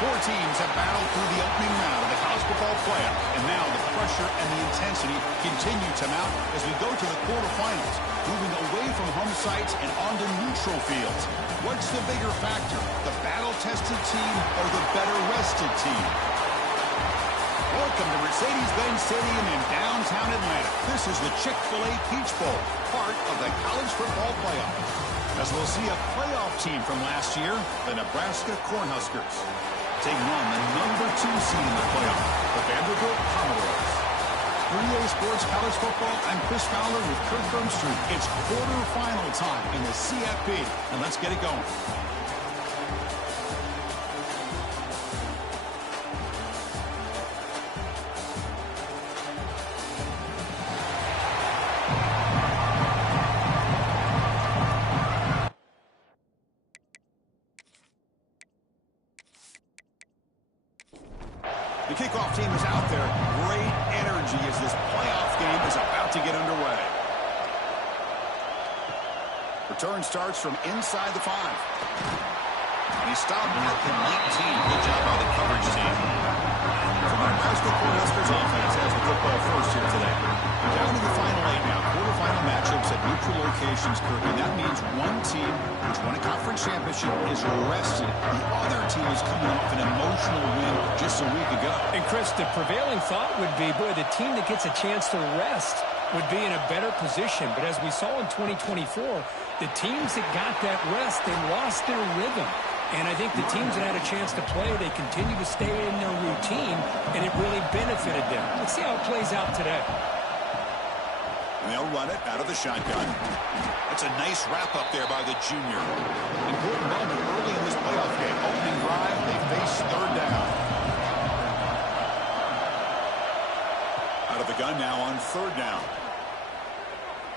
Four teams have battled through the opening round of the college football playoff, and now the pressure and the intensity continue to mount as we go to the quarterfinals, moving away from home sites and onto neutral fields. What's the bigger factor, the battle-tested team or the better-rested team? Welcome to Mercedes-Benz Stadium in downtown Atlanta. This is the Chick-fil-A Peach Bowl, part of the college football playoff. As we'll see a playoff team from last year, the Nebraska Cornhuskers, taking on the number 2 seed in the playoff, the Vanderbilt Commodores. 3A Sports College Football, I'm Chris Fowler with Kirk Bermstreet. It's quarterfinal time in the CFB, and let's get it going. The kickoff team is out there. Great energy as this playoff game is about to get underway. Return starts from inside the 5. And he stopped at the 19. Good job by the coverage team. So the Nebraska Cornhuskers offense has the football first here today. Down to the final 8 now. Quarterfinal matchups at neutral locations, Kirk. And that means one team which won a conference championship is rested. The other team is coming off an emotional win just a week ago. And Chris, the prevailing thought would be, boy, the team that gets a chance to rest would be in a better position. But as we saw in 2024, the teams that got that rest, they lost their rhythm. And I think the teams that had a chance to play, they continue to stay in their routine, and it really benefited them. Let's see how it plays out today. And they'll run it out of the shotgun. That's a nice wrap-up there by the junior. Important moment early in this playoff game. Opening drive, they face third down. Out of the gun now on third down.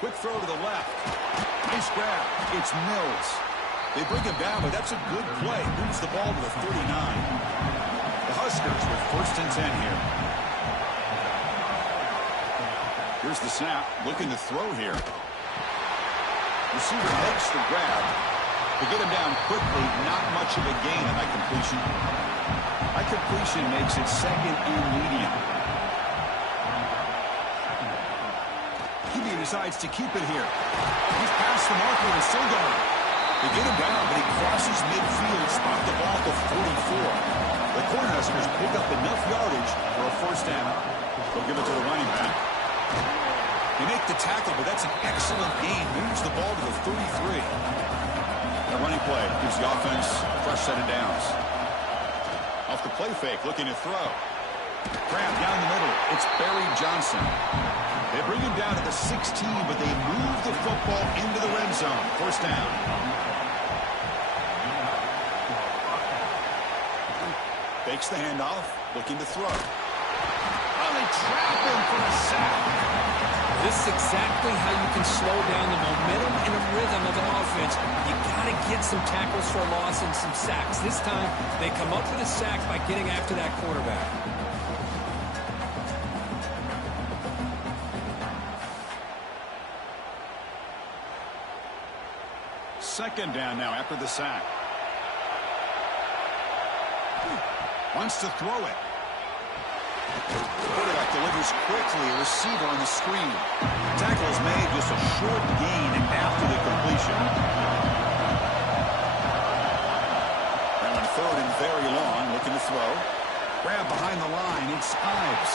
Quick throw to the left. Nice grab. It's Mills. They bring him down, but that's a good play. Moves the ball to the 39. The Huskers with 1st and 10 here. Here's the snap. Looking to throw here. Receiver makes the grab. To get him down quickly, not much of a gain on that completion. That completion makes it 2nd and medium. QB decides to keep it here. He's past the marker and still going. They get him down, but he crosses midfield, spot the ball to 44. The Cornhuskers pick up enough yardage for a 1st down. They'll give it to the running back. They make the tackle, but that's an excellent gain. Moves the ball to the 33. The running play gives the offense a fresh set of downs. Off the play fake, looking to throw. Grab down the middle. It's Barry Johnson. They bring him down to the 16, but they move the football into the red zone. 1st down. Fakes the handoff, looking to throw. Oh, they trap him for a sack. This is exactly how you can slow down the momentum and the rhythm of an offense. You got to get some tackles for a loss and some sacks. This time, they come up with a sack by getting after that quarterback. 2nd down now after the sack. Wants to throw it. Quarterback delivers quickly. A receiver on the screen. Tackle is made, just a short gain after the completion. Now on 3rd and very long, looking to throw. Grab behind the line. It's Ives.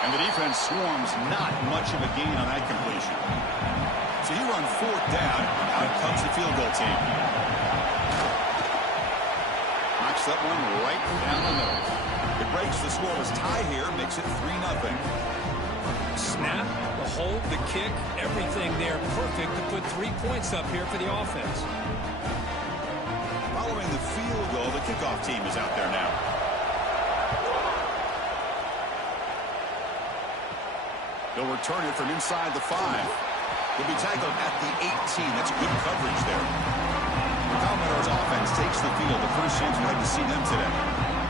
And the defense swarms. Not much of a gain on that completion. So here on 4th down, out comes the field goal team. Knocks that one right down the middle. It breaks the scoreless tie here, makes it 3-0. Snap, the hold, the kick, everything there perfect to put 3 points up here for the offense. Following the field goal, the kickoff team is out there now. They'll return it from inside the 5. He'll be tackled at the 18. That's good coverage there. The Commodores offense takes the field. The first chance we'd like to see them today.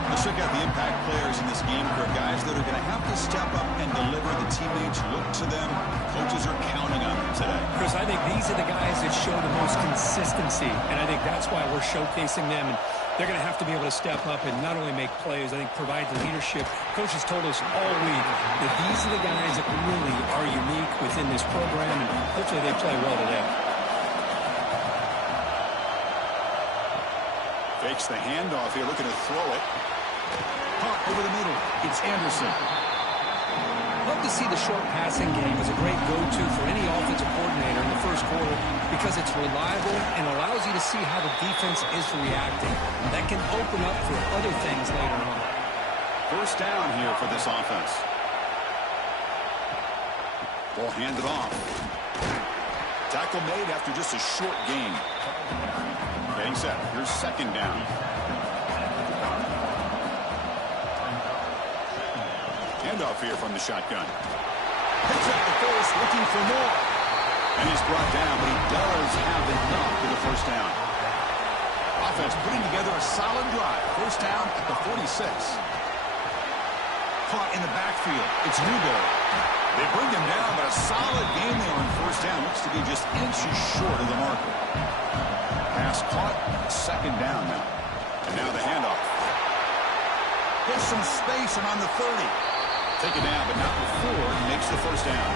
Let's check out the impact players in this game, Kirk. Guys that are going to have to step up and deliver. The teammates look to them. Coaches are counting on them today. Chris, I think these are the guys that show the most consistency, and I think that's why we're showcasing them. And They're going to have to be able to step up and not only make plays, I think provide the leadership. Coaches told us all week that these are the guys that really are unique within this program, and hopefully they play well today. Fakes the handoff here, looking to throw it. Caught over the middle. It's Anderson. Love to see the short passing game as a great go-to for any offensive coordinator in the first quarter because it's reliable and allows you to see how the defense is reacting. That can open up for other things later on. First down here for this offense. Ball handed off. Tackle made after just a short gain. Getting set. Here's second down. Handoff here from the shotgun. Picks up the first, looking for more. And he's brought down, but he does have enough for the first down. Offense putting together a solid drive. First down at the 46. Caught in the backfield. It's Newberry. They bring him down, but a solid game there on first down. Looks to be just inches short of the marker. Pass caught. Second down now. And now the handoff. There's some space and on the 30. Taken down, but not before he makes the first down.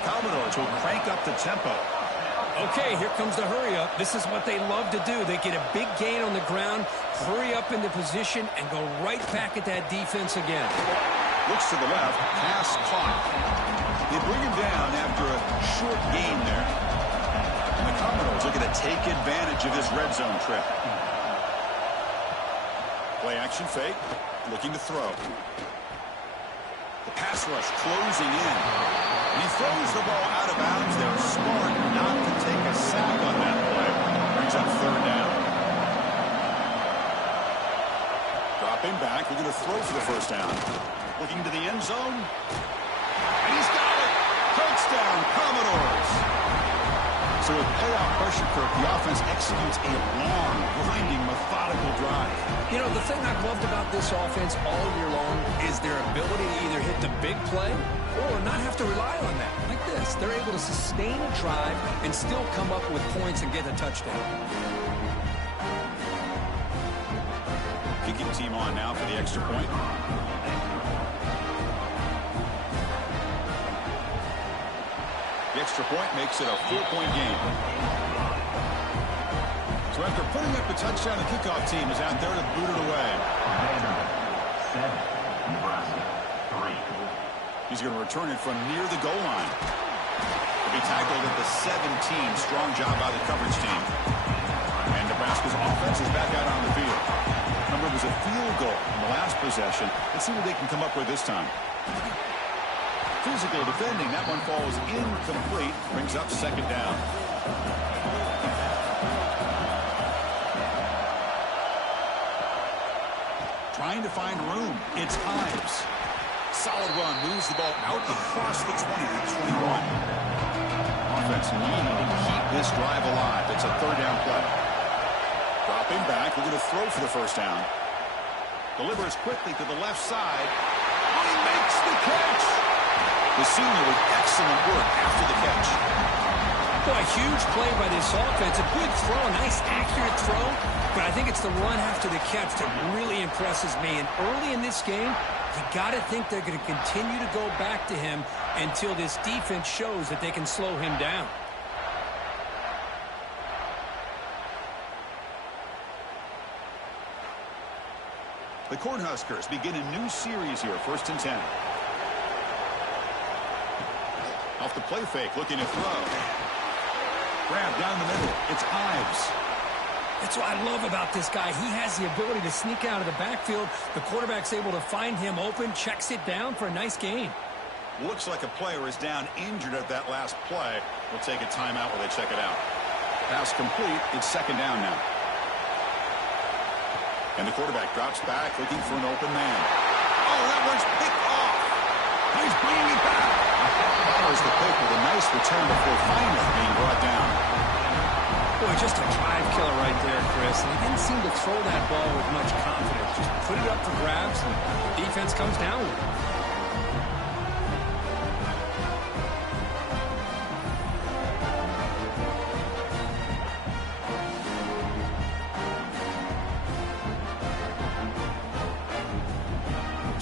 Commodores will crank up the tempo. Okay, here comes the hurry up. This is what they love to do. They get a big gain on the ground, hurry up into position, and go right back at that defense again. Looks to the left, pass caught. They bring him down after a short gain there. And the Commodores looking to take advantage of this red zone trip. Play action fake, looking to throw. The pass rush closing in. And he throws the ball out of bounds there. Smart not to take a sack on that play. Brings up third down. Dropping back. We're going to throw for the first down. Looking to the end zone. And he's got it. Touchdown, Commodores. So with payoff pressure curve, the offense executes a long, grinding, methodical drive. You know, the thing I've loved about this offense all year long is their ability to either hit the big play or not have to rely on that. Like this. They're able to sustain a drive and still come up with points and get a touchdown. Kicking team on now for the extra point. The extra point makes it a 4-point game. So after putting up a touchdown, the kickoff team is out there to boot it away. Nebraska, 3. He's going to return it from near the goal line. He'll be tackled at the 17. Strong job by the coverage team. And Nebraska's offense is back out on the field. Remember, it was a field goal in the last possession. Let's see what they can come up with this time. Physical defending. That one falls incomplete. Brings up second down. Trying to find room. It's Himes. Solid run. Moves the ball out across the 20 to 21. Offense needing to keep this drive alive. It's a third down play. Dropping back. We're going to throw for the first down. Delivers quickly to the left side. Oh, he makes the catch. The senior with excellent work after the catch. Boy, huge play by this offense. A good throw, a nice accurate throw. But I think it's the run after the catch that really impresses me. And early in this game, you got to think they're going to continue to go back to him until this defense shows that they can slow him down. The Cornhuskers begin a new series here, 1st and 10. Off the play fake, looking to throw. Grab down the middle. It's Ives. That's what I love about this guy. He has the ability to sneak out of the backfield. The quarterback's able to find him open, checks it down for a nice gain. Looks like a player is down injured at that last play. We'll take a timeout while they check it out. Pass complete. It's second down now. And the quarterback drops back, looking for an open man. Oh, that one's picked off. He's bringing it back. Follows the pick with a nice return before finally being brought down. Boy, just a drive killer right there, Chris. And he didn't seem to throw that ball with much confidence. Just put it up for grabs, and the defense comes down with it.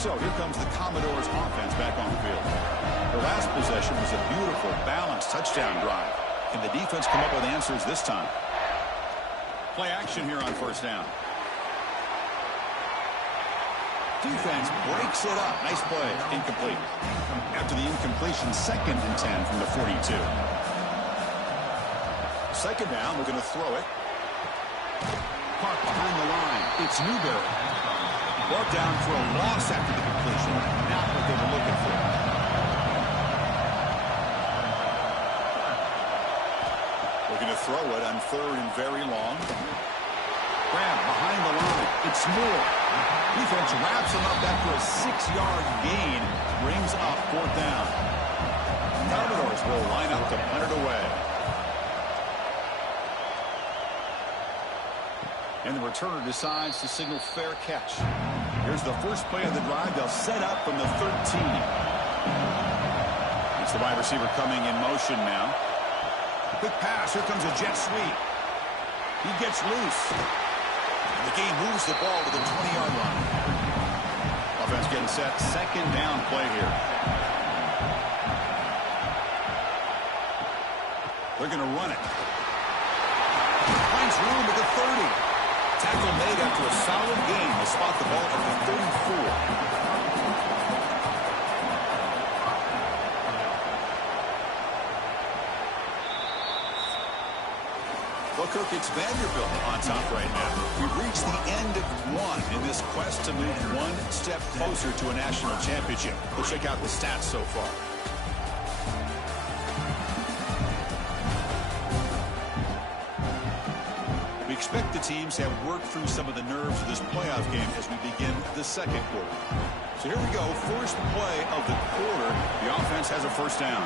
So here comes the Commodores offense back on the field. Their last possession was a beautiful, balanced touchdown drive. Can the defense come up with answers this time? Play action here on first down. Defense breaks it up. Nice play. Incomplete. After the incompletion, 2nd and 10 from the 42. Second down, we're going to throw it. Park behind the line. It's Newberry. Brought down for a loss after the completion. Not what they were looking for. We're going to throw it on 3rd and very long. Grab behind the line. It's Moore. Defense wraps him up after a 6-yard gain. Brings up 4th down. Commodores will line up to punt it away. And the returner decides to signal fair catch. Here's the first play of the drive. They'll set up from the 13. It's the wide receiver coming in motion now. Quick pass. Here comes a jet sweep. He gets loose. The game moves the ball to the 20-yard line. Offense getting set. 2nd down play here. They're going to run it. Finds room at the 30. Tackle made after a solid gain to spot the ball at the 34. Well, Kirk, it's Vanderbilt on top right now. We've reached the end of one in this quest to move one step closer to a national championship. We'll check out the stats so far. We expect the teams have worked through some of the nerves of this playoff game as we begin the second quarter. So here we go. First play of the quarter. The offense has a first down.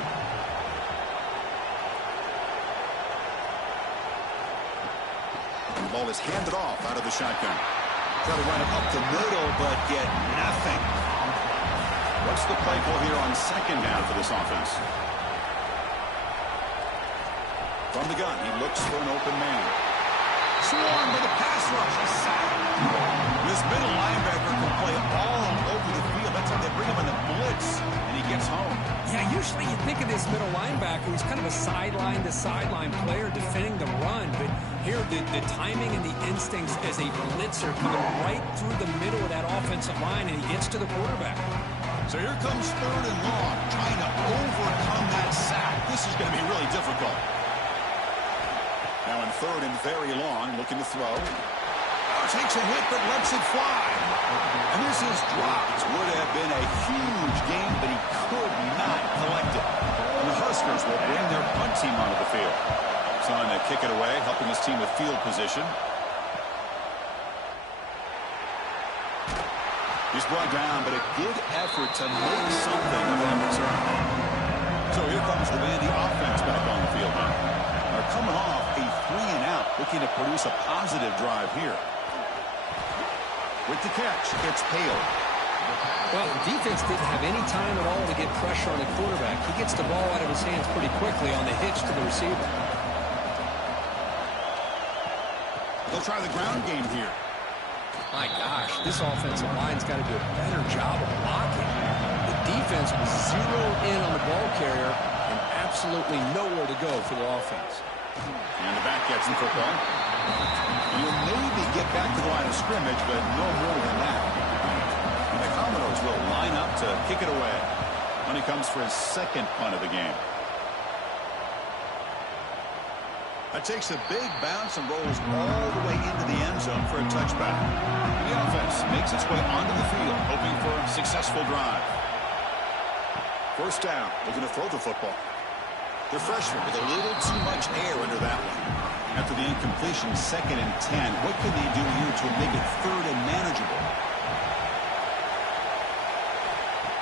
The ball is handed off out of the shotgun. Try to run it up the middle, but get nothing. What's the play call here on 2nd down for this offense? From the gun, he looks for an open man. Swarmed by the pass rush. A sack. This middle linebacker can play all over the field. That's how they bring him in the blitz, and he gets home. Yeah, usually you think of this middle linebacker who's kind of a sideline-to-sideline player defending the run, but here the timing and the instincts as a blitzer coming right through the middle of that offensive line, and he gets to the quarterback. So here comes 3rd and long, trying to overcome that sack. This is going to be really difficult. Now in 3rd and very long, looking to throw. Takes a hit, but lets it fly. And this is dropped. Would have been a huge game, but he could not collect it. And the Huskers will bring their punt team onto the field. So on to kick it away, helping his team with field position. He's brought down, but a good effort to make something of that return. So here comes the Vandy offense back on the field now. They're coming off a 3-and-out, looking to produce a positive drive here. With the catch, it's Hale. Well, the defense didn't have any time at all to get pressure on the quarterback. He gets the ball out of his hands pretty quickly on the hitch to the receiver. They'll try the ground game here. My gosh, this offensive line's got to do a better job of blocking. The defense was zeroed in on the ball carrier and absolutely nowhere to go for the offense. And the back gets the football. You'll maybe get back to the line of scrimmage, but no more than that. And the Commodores will line up to kick it away when he comes for his 2nd punt of the game. That takes a big bounce and rolls all the way into the end zone for a touchback. The offense makes its way onto the field, hoping for a successful drive. First down, looking to throw the football. The freshman with a little too much air under that one. After the incompletion, 2nd and 10. What can they do here to make it 3rd and manageable?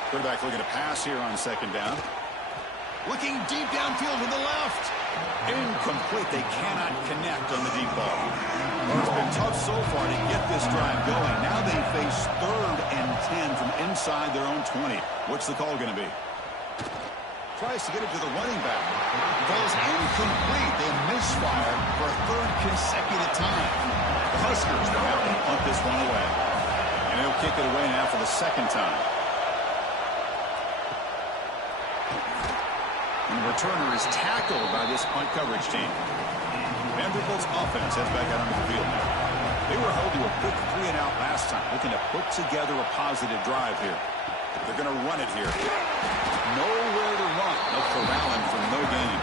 Quarterback looking to pass here on 2nd down. Looking deep downfield to the left. Incomplete. They cannot connect on the deep ball. Well, it's been tough so far to get this drive going. Now they face 3rd and 10 from inside their own 20. What's the call going to be? Tries to get it to the running back. Falls incomplete. They misfire for a 3rd consecutive time. The Huskers will have to punt this one away. And And he'll kick it away now for the second time. And the returner is tackled by this punt coverage team. Vanderbilt's offense heads back out onto the field now. They were held to a quick 3-and-out last time, looking to put together a positive drive here. They're going to run it here. Nowhere to run. No corralling for no gain.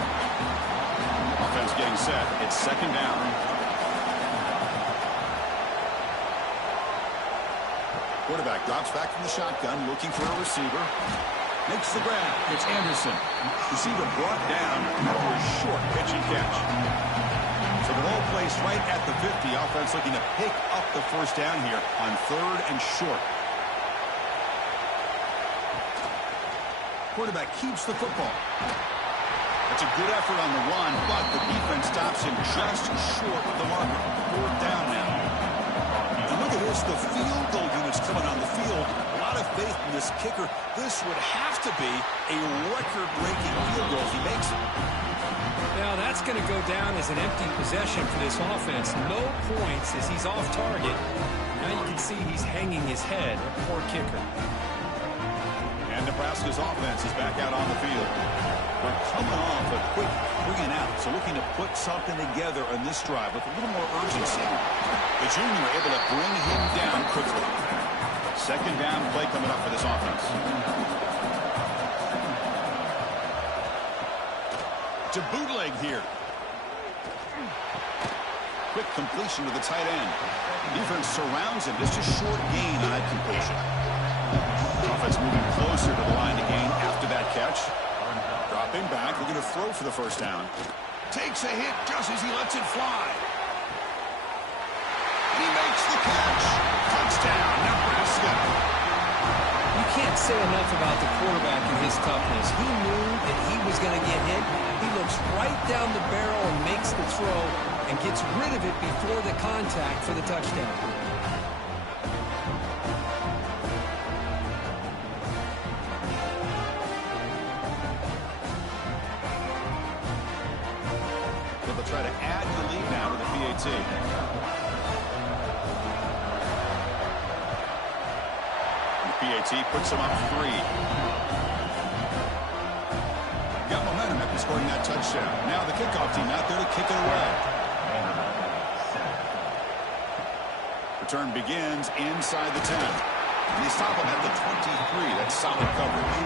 Offense getting set. It's second down. Quarterback drops back from the shotgun, looking for a receiver. Makes the grab. It's Anderson. Receiver brought down after a short pitch and catch. So the ball placed right at the 50. Offense looking to pick up the first down here on 3rd and short. Quarterback keeps the football. That's a good effort on the run, but the defense stops him just short of the marker. 4th down now. And look at this, the field goal units coming on the field. A lot of faith in this kicker. This would have to be a record-breaking field goal if he makes it. Now that's going to go down as an empty possession for this offense. No points as he's off target. Now you can see he's hanging his head. Poor kicker. And Nebraska's offense is back out on the field. We're coming off a quick 3-and-out, so looking to put something together on this drive with a little more urgency. The junior able to bring him down quickly. Second down play coming up for this offense. To bootleg here. Quick completion to the tight end. Defense surrounds him. Just a short gain on that completion. Offense moving closer to the line to gain after that catch. Dropping back, looking to throw for the first down. Takes a hit just as he lets it fly. And he makes the catch. Touchdown, Nebraska. You can't say enough about the quarterback and his toughness. He knew that he was going to get hit. He looks right down the barrel and makes the throw and gets rid of it before the contact for the touchdown. They'll try to add to the lead now to the PAT. PAT puts him up 3. Got momentum after scoring that touchdown. Now the kickoff team out there to kick it away. Return begins inside the 10. And they stop him at the 23. That's solid coverage.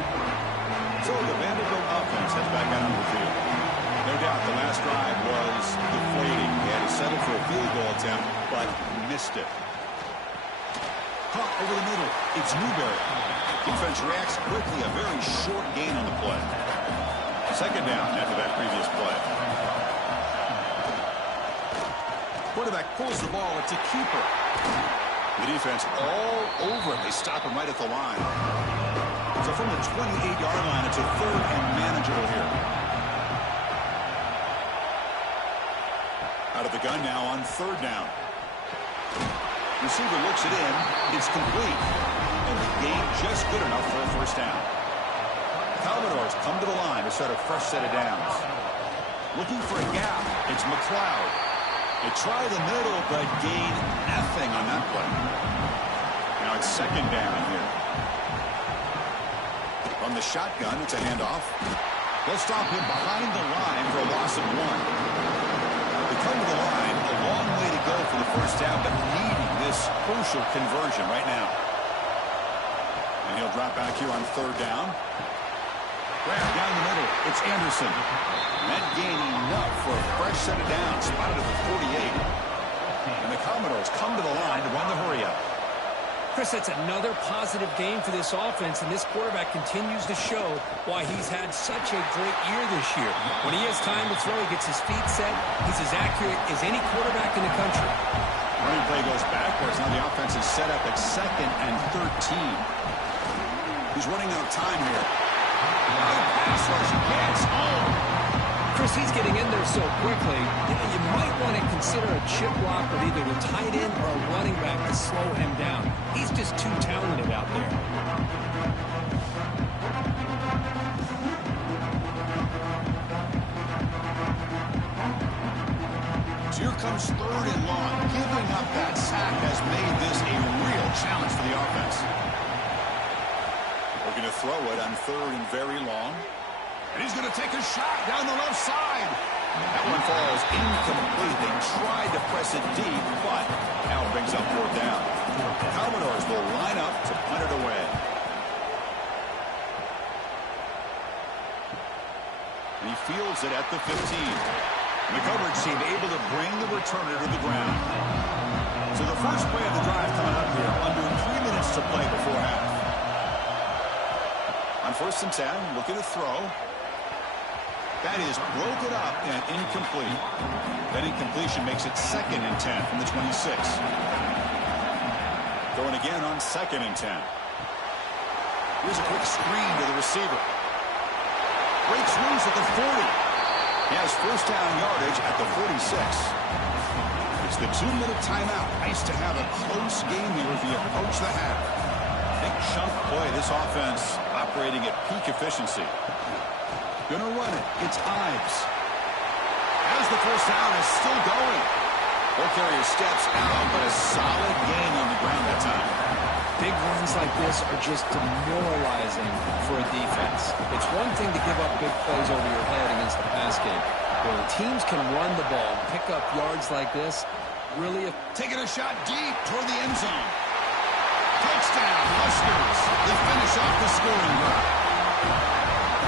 So the Vanderbilt offense heads back out on the field. No doubt the last drive was deflating. He had to settle for a field goal attempt, but missed it. Caught over the middle. It's Newberry. Defense reacts quickly. A very short gain on the play. Second down after that previous play. Quarterback pulls the ball. It's a keeper. The defense all over him. They stop him right at the line. So from the 28-yard line, it's a 3rd and manageable here. Out of the gun now on 3rd down. Receiver looks it in. It's complete. And the gain just good enough for a first down. Commodores come to the line to start a fresh set of downs. Looking for a gap. It's McLeod. They try the middle, but gain nothing on that play. Now it's second down here. From the shotgun, it's a handoff. They'll stop him behind the line for a loss of 1. They come to the line, a long way to go for the first down, but needing this crucial conversion right now. And he'll drop back here on 3rd down. Grab down the middle. It's Anderson. That gain enough for a fresh set of downs. Spotted at the 48. And the Commodores come to the line to run the hurry-up. Chris, that's another positive game for this offense, and this quarterback continues to show why he's had such a great year this year. When he has time to throw, he gets his feet set. He's as accurate as any quarterback in the country. Running play goes backwards. Now the offense is set up at 2nd and 13. He's running out of time here. Pass rush gets home. Chris, he's getting in there so quickly, you might want to consider a chip block with either the tight end or a running back to slow him down. He's just too talented out there. Here comes 3rd and long. Giving up that sack has made this a real challenge for the offense. Looking to throw it on 3rd and very long. And he's going to take a shot down the left side. That one falls incomplete. They tried to press it deep, but now it brings up 4th down. The Commodores will line up to punt it away. And he fields it at the 15. And the coverage team able to bring the returner to the ground. So the first play of the drive coming up here, under 3 minutes to play before half. On 1st and 10, looking to throw. That is broken up and incomplete. That incompletion makes it 2nd and 10 from the 26. Going again on 2nd and 10. Here's a quick screen to the receiver. Breaks loose at the 40. He has 1st down yardage at the 46. It's the 2-minute timeout. Nice to have a close game here as we approach the half. Big chunk play. This offense operating at peak efficiency. Gonna run it. It's Ives. As the 1st down is still going. Ball carrier steps out, but a solid gain on the ground that time. Big runs like this are just demoralizing for a defense. It's one thing to give up big plays over your head against the pass game. When teams can run the ball, pick up yards like this, really... Taking a shot deep toward the end zone. Touchdown, Huskers. They finish off the scoring drive.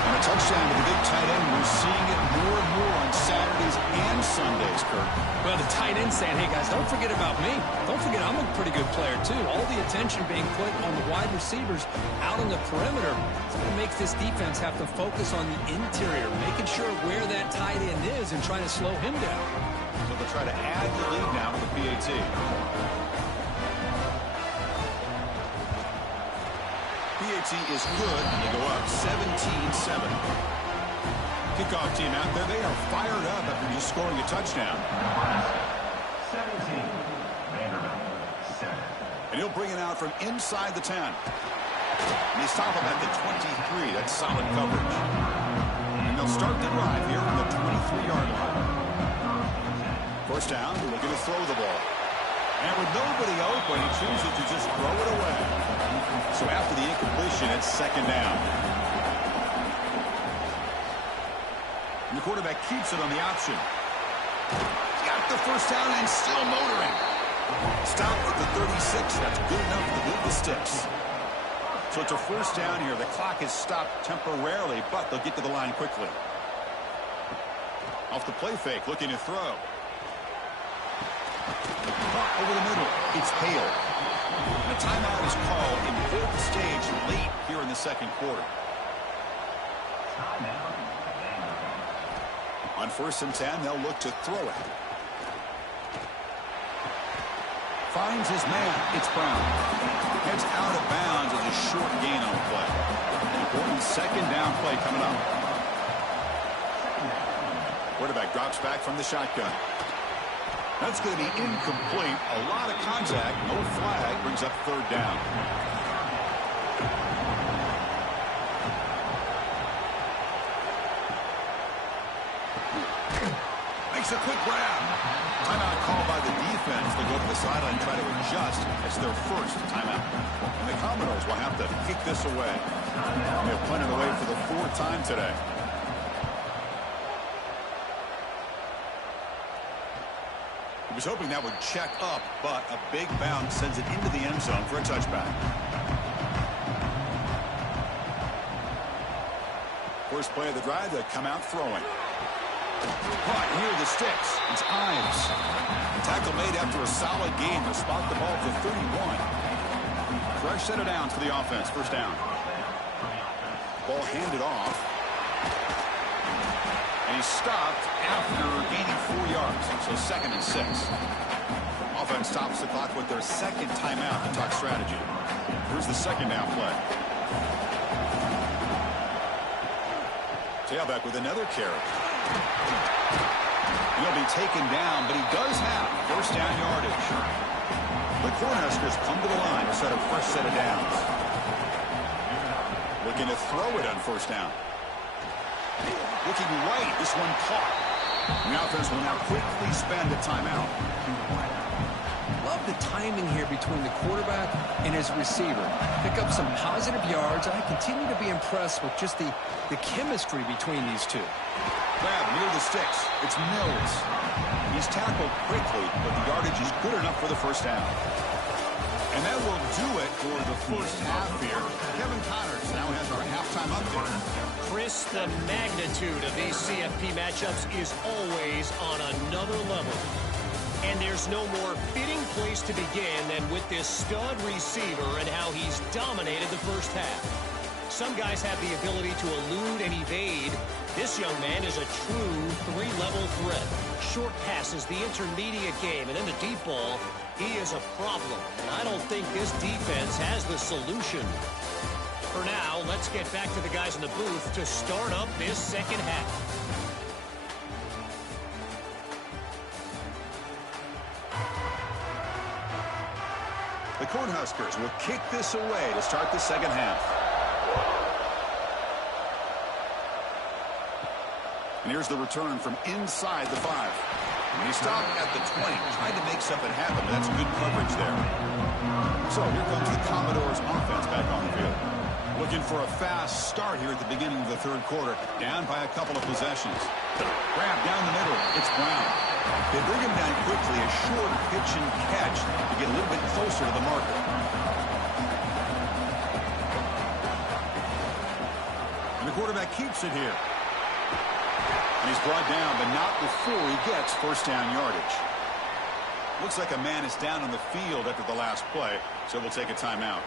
And a touchdown to the big tight end. We're seeing it more and more on Saturdays and Sundays, Kirk. Well, the tight end saying, hey, guys, don't forget about me. Don't forget I'm a pretty good player, too. All the attention being put on the wide receivers out on the perimeter. It's going to make this defense have to focus on the interior, making sure where that tight end is and trying to slow him down. So they'll try to add the lead now with the PAT. PAT is good. They go up 17-7. Kickoff team out there. They are fired up after just scoring a touchdown. 17. Vanderbilt 7. And he'll bring it out from inside the 10. And they stop him at the 23. That's solid coverage. And they'll start the drive here from the 23-yard line. 1st down. They're looking to throw the ball. And with nobody open, he chooses to just throw it away. So after the incompletion, it's 2nd down. And the quarterback keeps it on the option. He's got the 1st down and still motoring. Stopped at the 36. That's good enough to move the sticks. So it's a 1st down here. The clock is stopped temporarily, but they'll get to the line quickly. Off the play fake, looking to throw. Over the middle, it's Hale. And a timeout is called in 4th stage late here in the 2nd quarter. On 1st and 10, they'll look to throw it. Finds his man. It's Brown. Heads out of bounds as a short gain on the play. Important 2nd down play coming up. Quarterback drops back from the shotgun. That's going to be incomplete. A lot of contact. No flag. Brings up 3rd down. Makes a quick grab. Timeout called by the defense. They go to the sideline and try to adjust. It's their 1st timeout. And the Commodores will have to kick this away. They've punted away for the 4th time today. He was hoping that would check up, but a big bounce sends it into the end zone for a touchback. First play of the drive, they come out throwing. But here are the sticks. It's Ives. Tackle made after a solid game to spot the ball to 31. Fresh set of downs for the offense. 1st down. Ball handed off. And he's stopped after gaining 4 yards. So 2nd and 6. Offense stops the clock with their 2nd timeout to talk strategy. Here's the 2nd down play. Tailback with another carry. He'll be taken down, but he does have 1st down yardage. The Cornhuskers come to the line to set a fresh set of downs. Looking to throw it on 1st down. Looking right, this one caught. The offense will now quickly spend a timeout. Love the timing here between the quarterback and his receiver. Pick up some positive yards. I continue to be impressed with just the chemistry between these two. Grab near the sticks. It's Mills. He's tackled quickly, but the yardage is good enough for the first down. And that will do it for the first half here. Kevin Connors now has our halftime update. Chris, the magnitude of these CFP matchups is always on another level. And there's no more fitting place to begin than with this stud receiver and how he's dominated the first half. Some guys have the ability to elude and evade. This young man is a true three-level threat. Short passes, the intermediate game, and then the deep ball. He is a problem, and I don't think this defense has the solution. For now, let's get back to the guys in the booth to start up this second half. The Cornhuskers will kick this away to start the second half. And here's the return from inside the 5. And he stopped at the 20, trying to make something happen, but that's good coverage there. So here comes the Commodores offense back on the field. Looking for a fast start here at the beginning of the third quarter. Down by a couple of possessions. Grab down the middle. It's Brown. They bring him down quickly. A short pitch and catch to get a little bit closer to the marker. And the quarterback keeps it here. And he's brought down, but not before he gets first down yardage. Looks like a man is down on the field after the last play, so we'll take a timeout.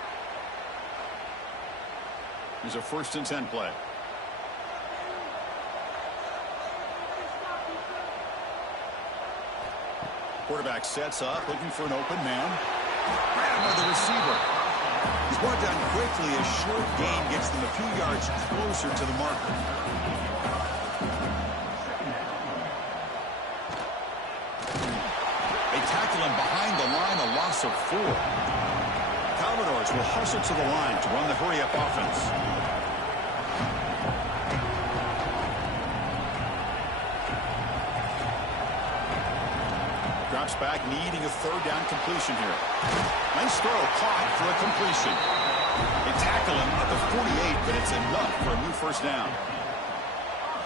Here's a 1st and 10 play. Quarterback sets up, looking for an open man. Grab by the receiver. He's brought down quickly. A short gain gets them a few yards closer to the marker. They tackle him behind the line, a loss of 4. Commodores will hustle to the line to run the hurry-up offense. Drops back, needing a 3rd down completion here. Nice throw, caught for a completion. They tackle him at the 48, but it's enough for a new first down.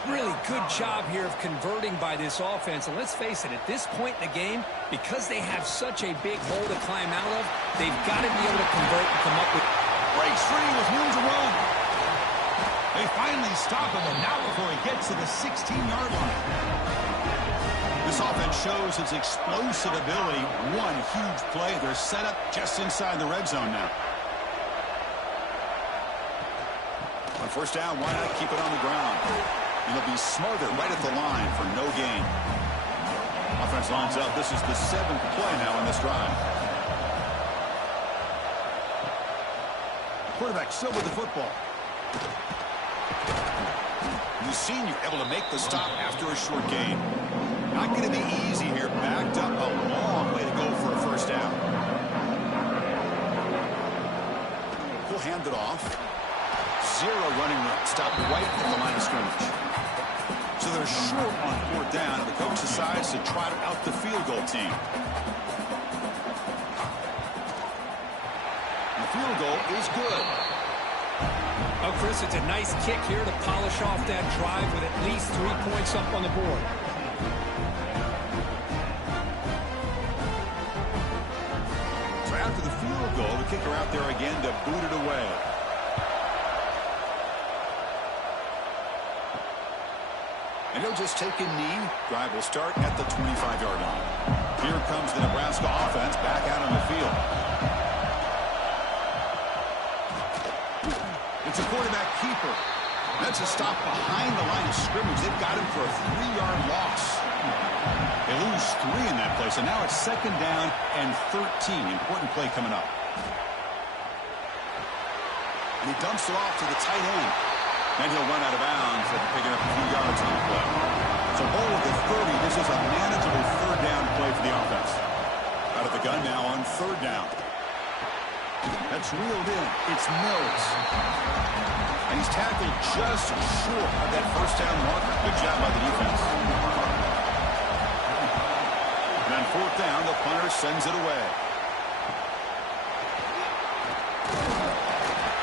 Really good job here of converting by this offense. And let's face it, at this point in the game, because they have such a big hole to climb out of, they've got to be able to convert and come up with... Breaks free with room to run. They finally stop him, and now before he gets to the 16-yard line. This offense shows its explosive ability. One huge play. They're set up just inside the red zone now. On first down, why not keep it on the ground? And they'll be smothered right at the line for no gain. Offense lines up. This is the 7th play now in this drive. Quarterback still with the football. You've seen you're able to make the stop after a short gain. Not going to be easy here. Backed up a long way to go for a first down. He'll hand it off. 0 running room. Stop right at the line of scrimmage. So they're short on 4th down, and the coach decides to trot out the field goal team. And the field goal is good. Oh, Chris, it's a nice kick here to polish off that drive with at least 3 points up on the board. So after the field goal, the kicker out there again to boot it away. And he'll just take a knee. Drive will start at the 25-yard line. Here comes the Nebraska offense back out on the field. It's a quarterback keeper. That's a stop behind the line of scrimmage. They've got him for a 3-yard loss. They lose 3 in that play, so now it's 2nd down and 13. Important play coming up. And he dumps it off to the tight end. And he'll run out of bounds after picking up a few yards on the play. So ball at the 30. This is a manageable 3rd down play for the offense. Out of the gun now on 3rd down. That's reeled in. It's Mills. And he's tackled just short of that first down marker. Good job by the defense. down. The punter sends it away.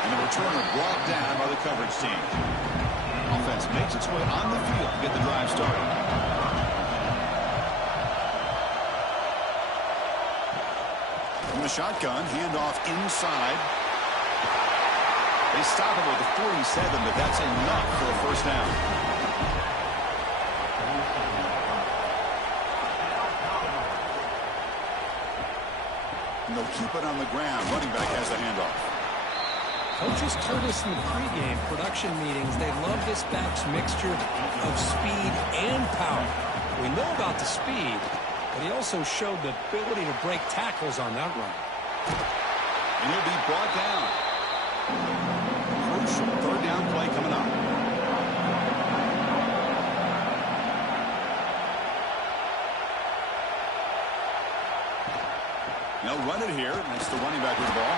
And the returner brought down by the coverage team. Offense makes its way on the field to get the drive started. From the shotgun, handoff inside. They stop him with the 47, but that's enough for a first down. And they'll keep it on the ground. Running back has the handoff. Coaches told us in the pregame production meetings they love this back's mixture of speed and power. We know about the speed, but he also showed the ability to break tackles on that run. And he'll be brought down. Crucial third down play coming up. They'll run it here. That's the running back with the ball.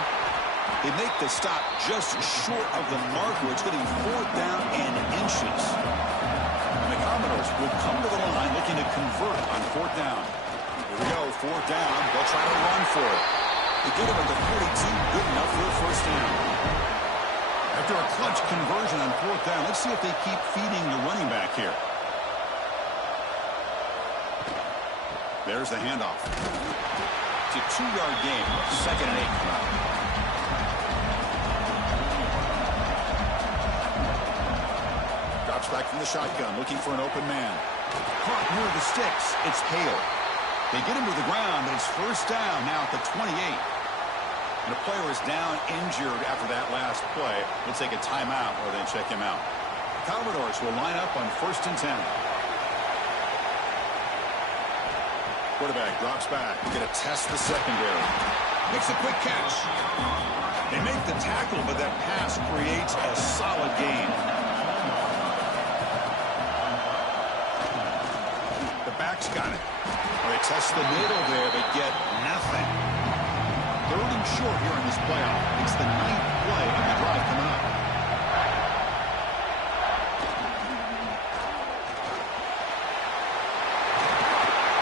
They make the stop just short of the marker. It's getting fourth down and inches. And the Commodores will come to the line looking to convert on fourth down. Here we go, fourth down. They'll try to run for it. They get him at the 42, good enough for a first down. After a clutch conversion on fourth down, let's see if they keep feeding the running back here. There's the handoff. It's a 2-yard gain, 2nd and 8. Drops back from the shotgun, looking for an open man. Caught near the sticks. It's Hale. They get him to the ground, but it's first down now at the 28. And the player is down injured after that last play. We'll take a timeout or then check him out. Commodores will line up on 1st and 10. Quarterback drops back. We're going to test the secondary. Makes a quick catch. They make the tackle, but that pass creates a solid gain. The back's got it. They test the middle there, but get nothing. 3rd and short here in this playoff. It's the 9th play of the drive coming up.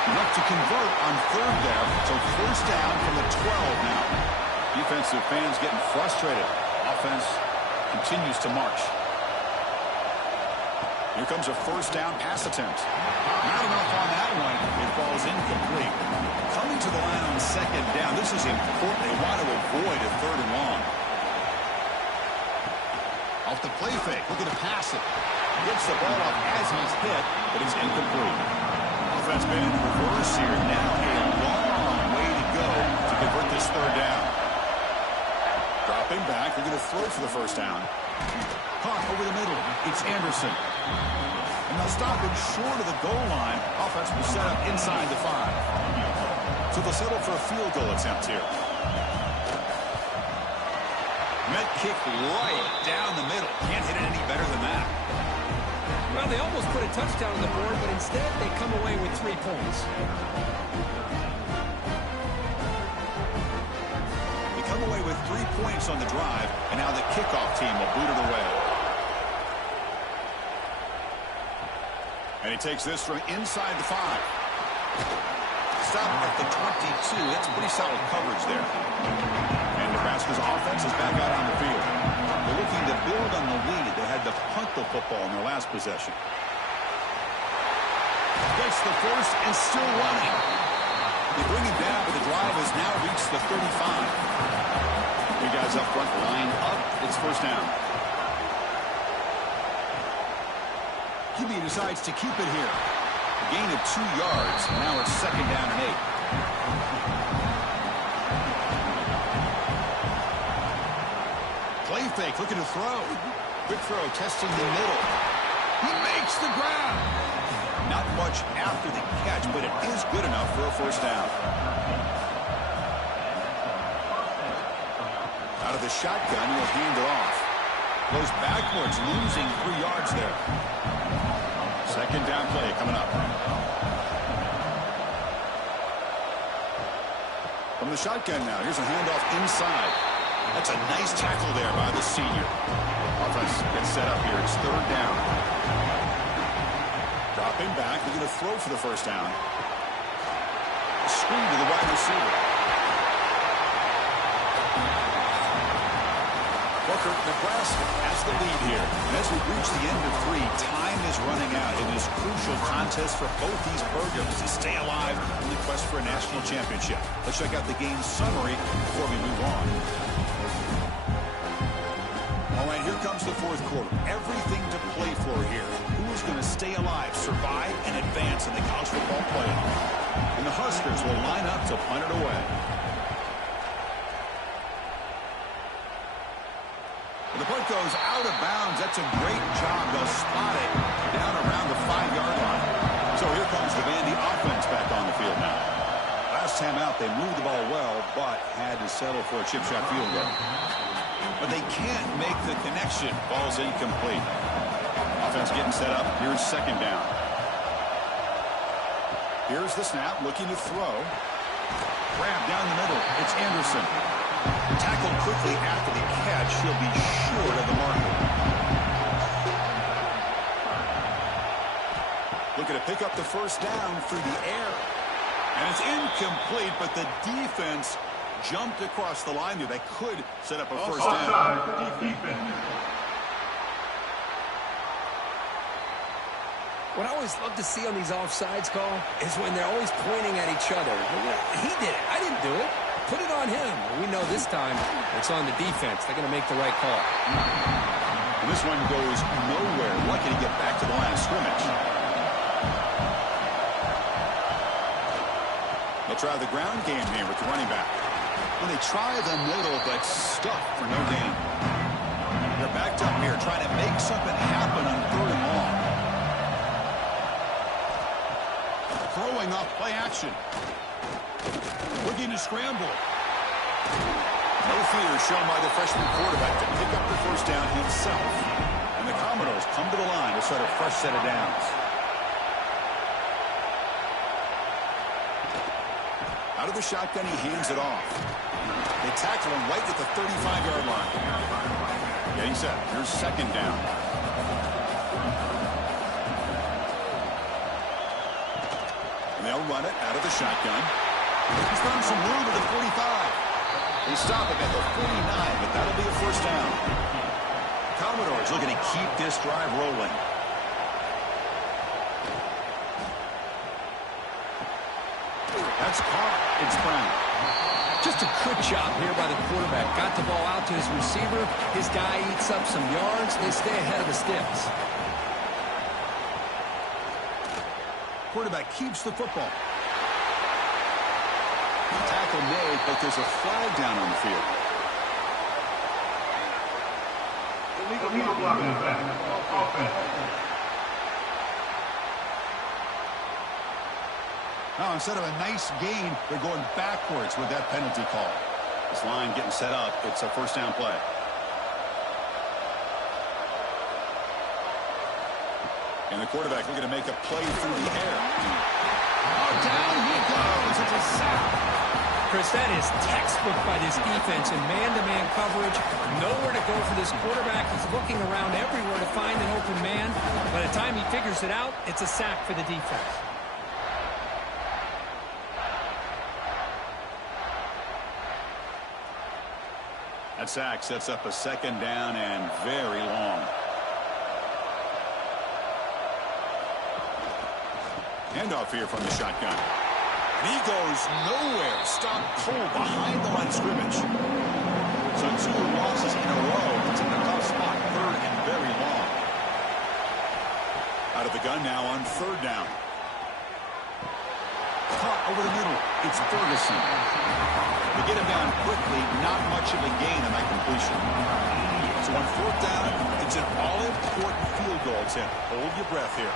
Enough to convert on 3rd there. So first down from the 12 now. Defensive fans getting frustrated. Offense continues to march. Here comes a first down pass attempt. Not enough on that one. It falls incomplete. Coming to the line on 2nd down. This is important. They want to avoid a 3rd and long. Off the play fake. Looking to pass it. Gets the ball up as he's hit, but it's incomplete. Offense been in reverse here. Now a long way to go to convert this 3rd down. Dropping back. They're going to throw for the first down. Caught over the middle. It's Anderson. And they'll stop him short of the goal line. Offense will set up inside the 5. So they'll settle for a field goal attempt here. Met kick right down the middle. Can't hit it any better than that. Well, they almost put a touchdown on the board, but instead they come away with 3 points. They come away with 3 points on the drive, and now the kickoff team will boot it away. And he takes this from inside the 5. Stop at the 22. That's pretty solid coverage there. And Nebraska's offense is back out on the field. They're looking to build on the lead. They had to punt the football in their last possession. Gets the first and still running. They bring him down, but the drive has now reached the 35. You guys up front line up. It's first down. QB decides to keep it here. A gain of 2 yards. Now it's 2nd down and 8. Play fake, looking to throw. Quick throw, testing the middle. He makes the grab. Not much after the catch, but it is good enough for a first down. Out of the shotgun, he'll hand it off. Goes backwards, losing 3 yards there. 2nd down play coming up. From the shotgun now, here's a handoff inside. That's a nice tackle there by the senior. Offense gets set up here. It's 3rd down. Dropping back. They're going to throw for the first down. Screen to the wide receiver. Nebraska has the lead here. And as we reach the end of 3, time is running out in this crucial contest for both these programs to stay alive in the quest for a national championship. Let's check out the game summary before we move on. All right, here comes the fourth quarter. Everything to play for here. Who is going to stay alive, survive, and advance in the college football playoff? And the Huskers will line up to punt it away. The punt goes out of bounds. That's a great job. They'll spot it down around the 5-yard line. So here comes the Vandy offense back on the field now. Last time out, they moved the ball well, but had to settle for a chip shot field goal. But they can't make the connection. Ball's incomplete. Offense getting set up. Here's second down. Here's the snap, looking to throw. Grab down the middle. It's Anderson. Tackled quickly after the catch. He'll be short of the marker. Looking to pick up the first down through the air. And it's incomplete, but the defense jumped across the line there. They could set up a first down. What I always love to see on these offsides call is when they're always pointing at each other. He did it. I didn't do it. Put it on him. We know this time it's on the defense. They're going to make the right call. And this one goes nowhere. Lucky to get back to the line of scrimmage. They'll try the ground game here with the running back. Well, they try the middle, but stuck for no gain. They're backed up here trying to make something happen on 3rd and long. Throwing off play action. Looking to scramble. No fear shown by the freshman quarterback to pick up the first down himself. And the Commodores come to the line to start a fresh set of downs. Out of the shotgun, he hands it off. They tackle him right at the 35-yard line. Getting set. Here's second down. And they'll run it out of the shotgun. He's found some room at the 45. They stop him at the 49, but that'll be a first down. Commodores looking to keep this drive rolling. That's caught. It's Brown. Just a good job here by the quarterback. Got the ball out to his receiver. His guy eats up some yards. They stay ahead of the sticks. Quarterback keeps the football. Tackle made, but there's a flag down on the field. Illegal blocking offense. Now, instead of a nice gain, they're going backwards with that penalty call. This line getting set up. It's a first down play. And the quarterback looking to make a play through the air. Oh, down he goes. It's a sack. Chris, that is textbook by this defense in man-to-man coverage. Nowhere to go for this quarterback. He's looking around everywhere to find an open man. By the time he figures it out, it's a sack for the defense. That sack sets up a second down and very long. Handoff here from the shotgun. And he goes nowhere. Stop cold behind the line of scrimmage. So 2 losses in a row. It's in a tough spot. 3rd and very long. Out of the gun now on 3rd down. Caught over the middle. It's Ferguson. They get him down quickly. Not much of a gain on that completion. So on 4th down, it's an all-important field goal attempt. Hold your breath here.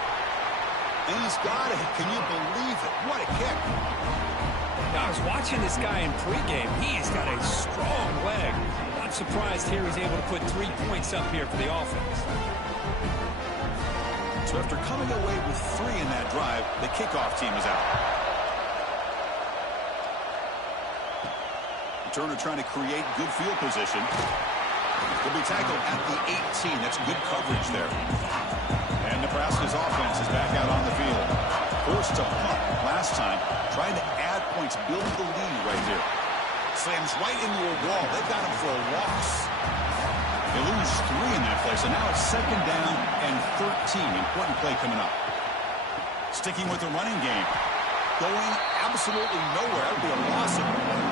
And he's got it. Can you believe it? What a kick. Now, I was watching this guy in pregame. He's got a strong leg. Not surprised here he's able to put 3 points up here for the offense. So after coming away with 3 in that drive, the kickoff team is out. Turner trying to create good field position. He'll be tackled at the 18. That's good coverage there. And Nebraska's offense is back out on the field. Forced to punt last time, trying to add points build the lead right here. Slams right into a wall. They've got him for a loss. They lose 3 in that play, so now it's 2nd down and 13. Important play coming up. Sticking with the running game. Going absolutely nowhere. That would be a loss of the play.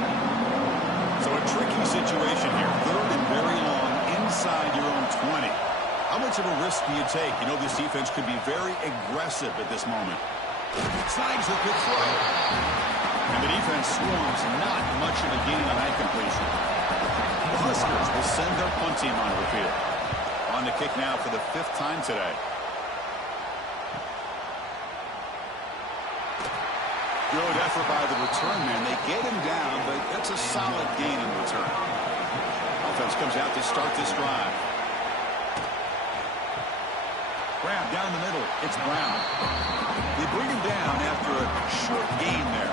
So a tricky situation here. 3rd and very long inside your own 20. How much of a risk do you take? You know this defense could be very aggressive at this moment. Slides with good throw. And the defense swarms not much of a gain on that completion. The Huskers will send their punt team onto the field. On the kick now for the 5th time today. Good effort by the return man. They get him down, but that's a solid gain in return. Offense comes out to start this drive. Grab down the middle. It's Brown. They bring him down after a short gain there.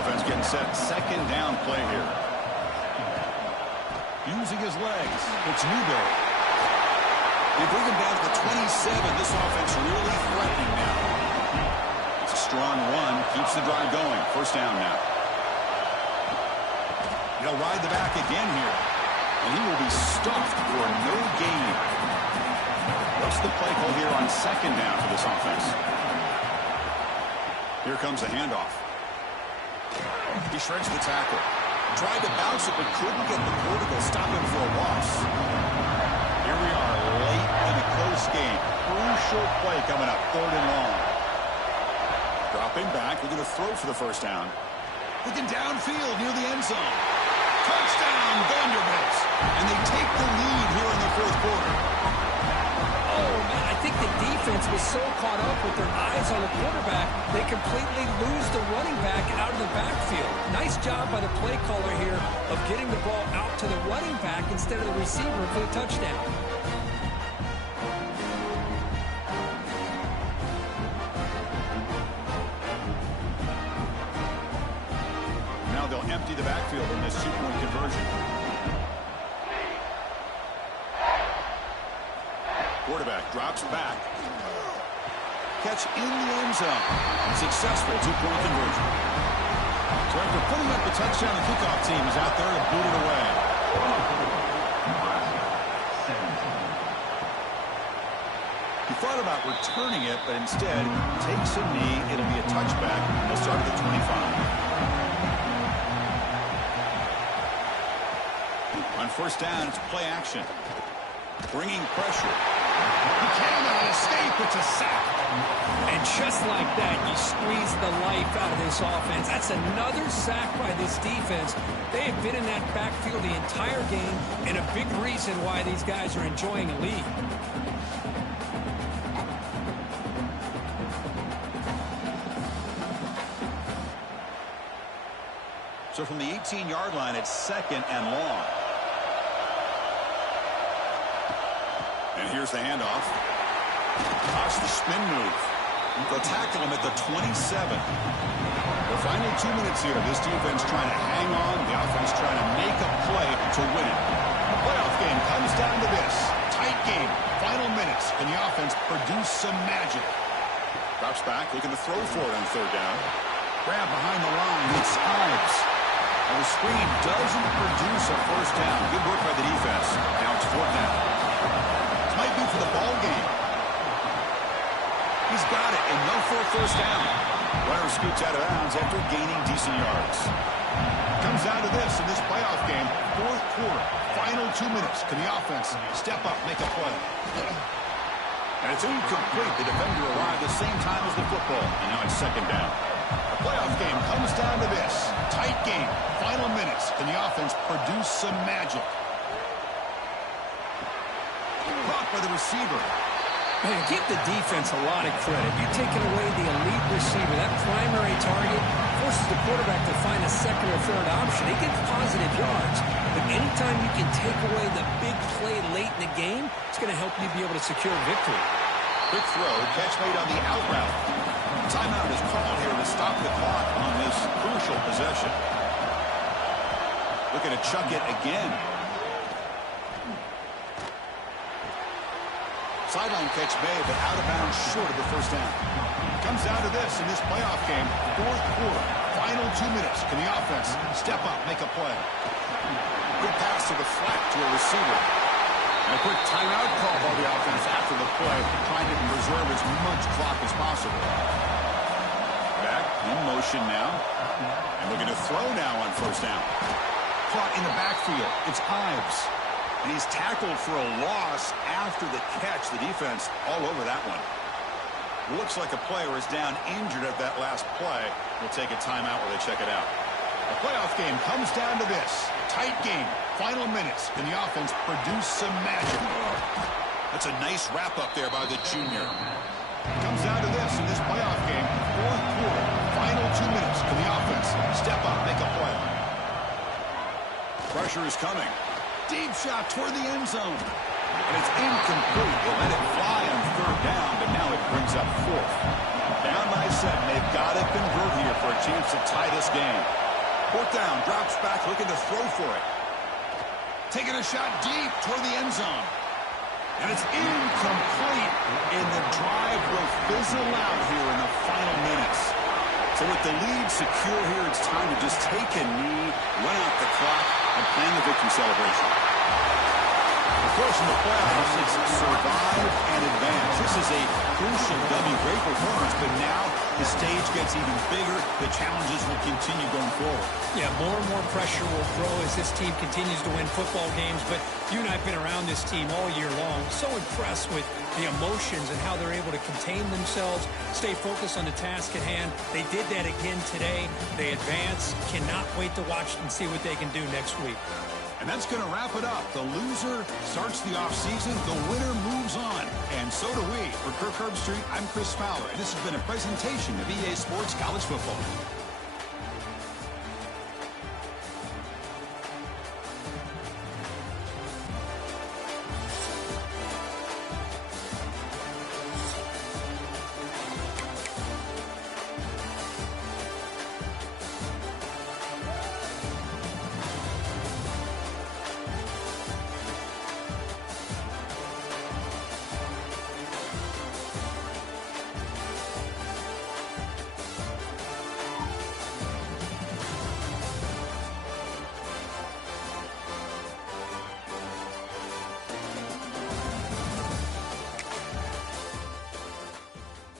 Offense getting set. 2nd down play here. Using his legs. It's Newberry. They bring him down to the 27. This offense really threatening now. It's a strong run. Keeps the drive going. 1st down now. They'll ride the back again here. And he will be stuffed for no gain. What's the play call here on 2nd down for this offense? Here comes the handoff. He shreds the tackle. Tried to bounce it, but couldn't get the vertical. Stop him for a loss. Here we are, late in a close game. Crucial play coming up, 3rd and long. Dropping back, we're going to throw for the 1st down. Looking downfield near the end zone. Touchdown, Vanderbilt. And they take the lead here in the 4th quarter. Oh, man, I think the defense was so caught up with their eyes on the quarterback, they completely lose the running back out of the backfield. Nice job by the play caller here of getting the ball out to the running back instead of the receiver for the touchdown. Now they'll empty the backfield in this 2-point conversion. Quarterback drops back. Catch in the end zone. Successful 2-point conversion. So after putting up the touchdown, the kickoff team is out there to boot it away. He thought about returning it, but instead takes a knee. It'll be a touchback. They'll start at the 25. On 1st down, it's play action. Bringing pressure. He cannot escape. It's a sack. And just like that, you squeeze the life out of this offense. That's another sack by this defense. They have been in that backfield the entire game, and a big reason why these guys are enjoying a lead. So from the 18-yard line, it's 2nd and long. And here's the handoff. Off the spin move. They'll tackle him at the 27. The final 2 minutes here. This defense trying to hang on. The offense trying to make a play to win it. The playoff game comes down to this. Tight game. Final minutes. Can the offense produce some magic? Drops back. Looking to throw for it on 3rd down. Grab behind the line. It's Ives. And the screen doesn't produce a 1st down. Good work by the defense. Now it's 4th down. This might be for the ball game. He's got it, and no for a 1st down. Runner scoots out of bounds after gaining decent yards. Comes down to this in this playoff game. 4th quarter, final 2 minutes. Can the offense step up, make a play? And it's incomplete. The defender arrived the same time as the football, and now it's 2nd down. The playoff game comes down to this. Tight game, final minutes. Can the offense produce some magic? Caught by the receiver. Man, give the defense a lot of credit. You're taking away the elite receiver. That primary target forces the quarterback to find a 2nd or 3rd option. He gets positive yards. But anytime you can take away the big play late in the game, it's going to help you be able to secure victory. Quick throw, catch made on the out route. Timeout is called here to stop the clock on this crucial possession. Looking to chuck it again. Sideline catch made, but out of bounds short of the 1st down. Comes down to this in this playoff game. 4th quarter, Final 2 minutes. Can the offense step up, make a play? Good pass to the flat to a receiver. And a quick timeout call by the offense after the play, trying to preserve as much clock as possible. Back in motion now. And looking to throw now on first down. Caught in the backfield. It's Ives. And he's tackled for a loss after the catch. The defense all over that one. Looks like a player is down injured at that last play. We'll take a timeout while they check it out. The playoff game comes down to this. Tight game. Final minutes. Can the offense produce some magic? That's a nice wrap-up there by the junior. Comes down to this in this playoff game. Fourth quarter. Final 2 minutes. Can the offense step up, make a play? Pressure is coming. Deep shot toward the end zone. And it's incomplete. They let it fly on third down, but now it brings up fourth. Down by 7. They've got to convert here for a chance to tie this game. Fourth down, drops back, looking to throw for it. Taking a shot deep toward the end zone. And it's incomplete. And the drive will fizzle out here in the final minutes. So with the lead secure here, it's time to just take a knee, run out the clock, and plan the victory celebration. Of course, in the playoffs, it's survive and advance. This is a crucial W. Great performance, but now the stage gets even bigger. The challenges will continue going forward. Yeah, more and more pressure will grow as this team continues to win football games. But you and I have been around this team all year long. So impressed with the emotions and how they're able to contain themselves, stay focused on the task at hand. They did that again today. They advance. Cannot wait to watch and see what they can do next week. And that's going to wrap it up. The loser starts the offseason. The winner moves on. And so do we. For Kirk Herbstreit, I'm Chris Fowler. And this has been a presentation of EA Sports College Football.